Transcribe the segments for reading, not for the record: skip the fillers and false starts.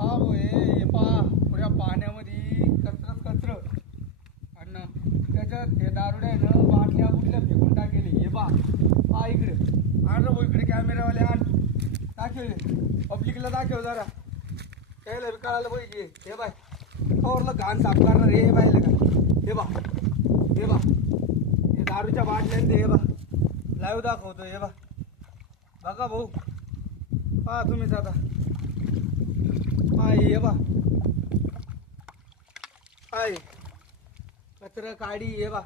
हे पहा पुऱ्या पाण्यामध्ये कचर आणि त्याच्यात हे दारुड्यानं बाटल्या बुटल्या फेकून टाकेले. हे पहा इकडे आण रे भाऊ, इकडे कॅमेरावाले आण, दाखव पब्लिकला, दाखव जरा, त्याला कळायला पाहिजे. हे बाय कवरला घाण साफ करणार. हे पाहिलं का? हे बा हे दारूच्या बाटल्याने हे बा लाईव्ह दाखवतो. हे बघा भाऊ, पहा तुम्हीच आता. हे बा कचरा काडी. हे बा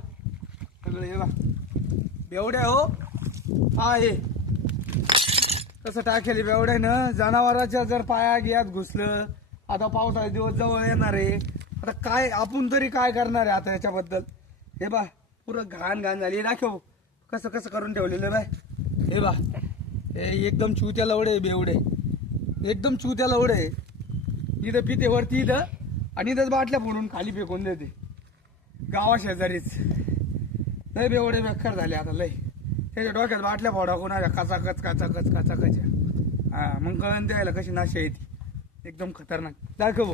सगळं. हे बा बेवड्या हो. हे कसं टाकेल बेवड्यानं. जनावरांच्या जर पाया गियात घुसलं. आता पावसाचे दिवस जवळ येणार आहे. आता काय आपण तरी काय करणार आहे आता याच्याबद्दल. हे बा पुरं घाण झाली. दाखव कसं कसं करून ठेवलेलं बाय. हे बा हे एकदम चुत्या लवडे बेवडे, एकदम चुत्या लवडे. इथं पिते वरती इथं, आणि इथंच बाटल्या फोडून खाली फेकून देते गावा शेजारीच. लय बेवडे बेकार झाले आता लय. त्याच्या डोक्यात बाटल्या फोडा कोणाच्या काचाकच. मग कळण द्यायला कशी नाशी आहे ती. एकदम खतरनाक. दाखव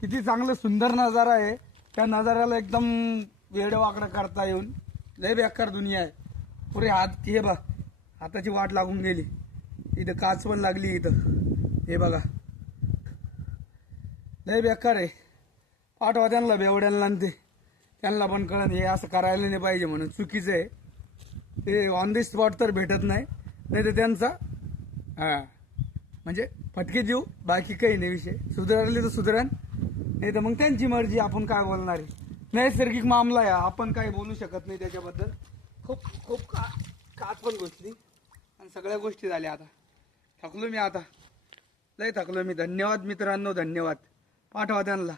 किती चांगलं सुंदर नजारा आहे. त्या नजाऱ्याला एकदम वेडे वाकडं करता येऊन लय बेकार दुनिया आहे. पुरे हात. हे बा हाताची वाट लागून गेली. इथं काच पण लागली इथं. हे बघा लय बेकार आहे. पाठवा त्यांना बेवड्यांना, त्यांना पण कळण हे असं करायला नाही पाहिजे म्हणून. चुकीचं आहे ते. ऑन दी स्पॉट तर भेटत नाही तर त्यांचा म्हणजे फटके देऊ, बाकी काही नाही विषय. सुधारले तर सुधारण, नाही तर मग त्यांची मर्जी. आपण काय बोलणार आहे. नैसर्गिक मामला आहे, आपण काही बोलू शकत नाही त्याच्याबद्दल. खूप काच पण घुसली आणि सगळ्या गोष्टी झाल्या. आता थकलो मी, आता लय थकलो मी. धन्यवाद मित्रांनो, धन्यवाद. पाठवा त्यांना.